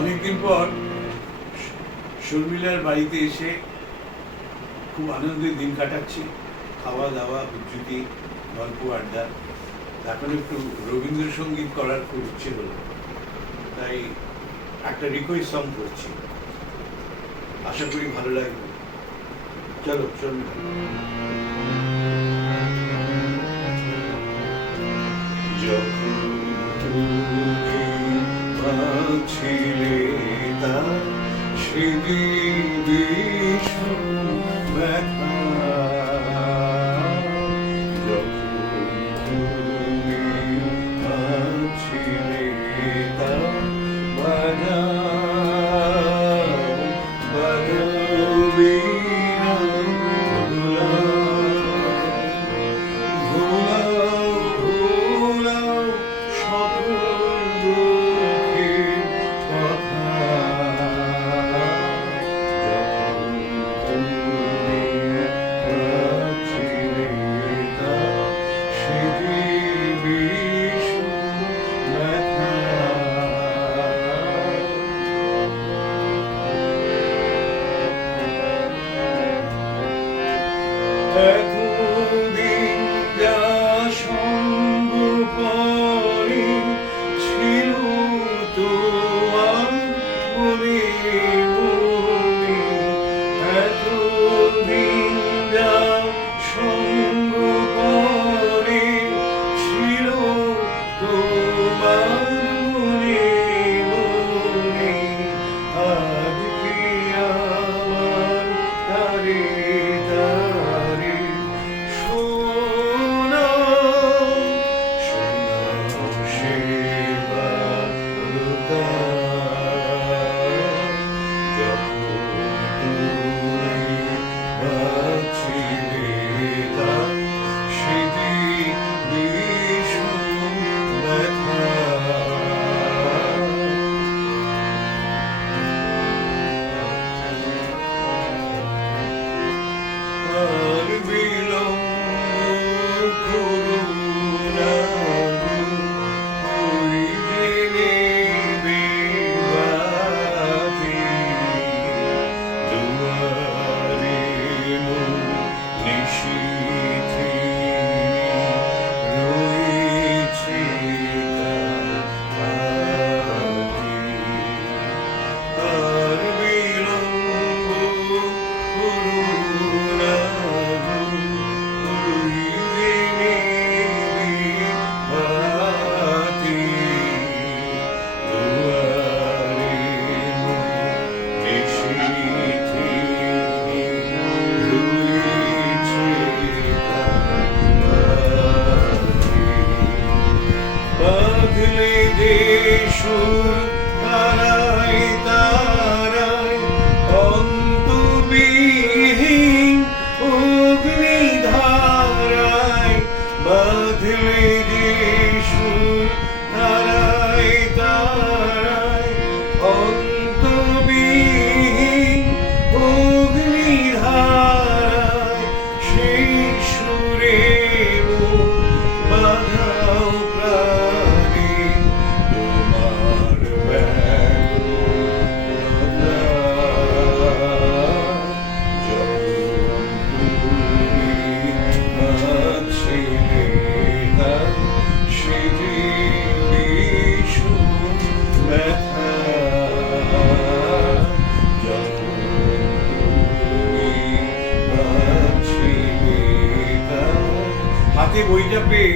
অনেকদিন পর শর্মিলার বাড়িতে এসে খুব আনন্দের দিন কাটাচ্ছি, খাওয়া দাওয়া, উজ্জুতি, গল্প, আড্ডা। এখন একটু রবীন্দ্রসঙ্গীত করার খুব ইচ্ছে হলো, তাই একটা রিকোয়েস্ট সং করছি, আশা করি ভালো লাগবে। চলো শর্মিলা। যখন তুমি ছিলে তার সেদিন ভীষণ ব্যথা, যখন তুমি ছিলে তার বাজাও বীণা, ভোলাও সকল দুঃখের কথা, যখন তুমি ছিলে তার সেদিন ভীষণ ব্যথা। এতদিন যা সঙ্গ পরে ছিল তোমার মনে মনে, এতদিন যা সঙ্গ পরে ছিল তোমার মনে মনে, আজকে আমার তারে তারে শোনাও সে বার্তা, যখন তুমি ছিলে তার সেদিন ভীষণ ব্যথা। আর বিলম্ব করো না গো, ওই যে নেবে বাতি, দুয়ারে মোর নিশীথে রয়েছে কাঁদি। আর বিলম্ব করো না গো, ওই যে নেবে বাতি, দুয়ারে মোর নিশীথে রয়েছে কাঁদি। বাঁধলে যে সুর তারায় তারায় অন্তবিহীন অগ্নিধারায়, বাঁধলে যে সুর তারায় তারায় অন্তবিহীন অগ্নিধারায়, সেই সুরে মোর বাঁধাও প্রাণে তোমার ব্যাকুলতা, যখন তুমি ছিলে তার সেদিন ভীষণ ব্যথা, যখন তুমি ছিলে তার। হাতে বইটা পেয়ে